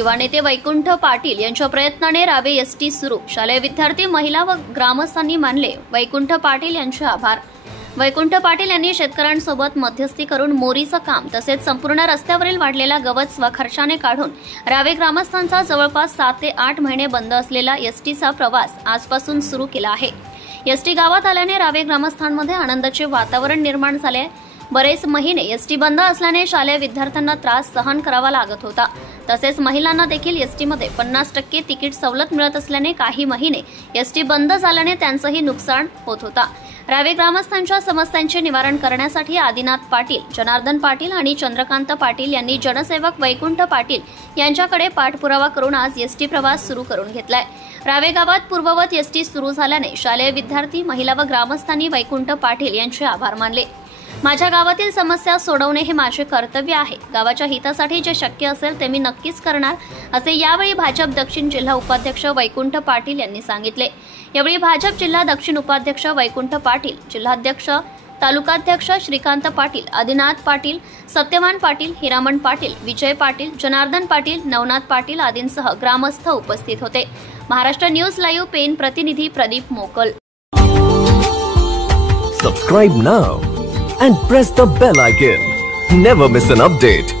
युवा नेते वैकुंठ पाटील यांच्या प्रयत्नाने रावे एसटी सुरू। शालेय विद्यार्थी, महिला व ग्रामस्थांनी मानले वैकुंठ पाटील यांचे आभार। वैकुंठ पाटील यांनी शेतकऱ्यांसोबत मध्यस्थी करून मोरीचं काम तसेच संपूर्ण रस्त्यावरील वाढलेला गवत स्वखर्चाने काढून रावे ग्रामस्थांचा जवळपास 7 ते 8 महिने बंद असलेला एसटीचा प्रवास आजपासून सुरू केला आहे। एसटी गावात आल्याने रावे ग्रामस्थांमध्ये आनंदाचे वातावरण निर्माण झाले। बरेच महिने एसटी बंद असल्याने शालेय विद्यार्थ्यांना त्रास सहन करावा लागत होता। तसेच महिलांना देखील एसटीमध्ये 50% तिकीट सवलत मिळत असल्याने काही महिने एसटी बंद झाल्याने त्यांचंही नुकसान होत होता। रावे ग्रामस्थांच्या समस्यांचे निवारण करण्यासाठी आदिनाथ पाटील, जनार्दन पाटील आणि चंद्रकांत पाटील यांनी जनसेवक वैकुंठ पाटील यांच्याकडे पाठपुरावा करून आज एसटी प्रवास सुरू करून घेतलाय। रावे गावात पूर्ववत एसटी सुरू झाल्याने शालेय विद्यार्थी, महिला व ग्रामस्थांनी वैकुंठ पाटील यांचे आभार मानले। माझ्या गावातील समस्या सोडवणे हे माझे कर्तव्य आहे। गावाच्या हितासाठी जे शक्य असेल ते मी नक्कीच करणार, असे यावेळी भाजप दक्षिण जिल्हा उपाध्यक्ष वैकुंठ पाटील यांनी सांगितले। यावेळी भाजप जिल्हा दक्षिण उपाध्यक्ष वैकुंठ पाटील, जिल्हाध्यक्ष, तालुकाध्यक्ष श्रीकांत पाटील, आदिनाथ पाटील, सत्यवान पाटील, हिरामण पाटील, विजय पाटील, जनार्दन पाटील, नवनाथ पाटील आदींसह ग्रामस्थ उपस्थित होते। महाराष्ट्र न्यूज लाईव्ह पेन प्रतिनिधी प्रदीप मोकल। Subscribe now and press the bell icon. Never miss an update.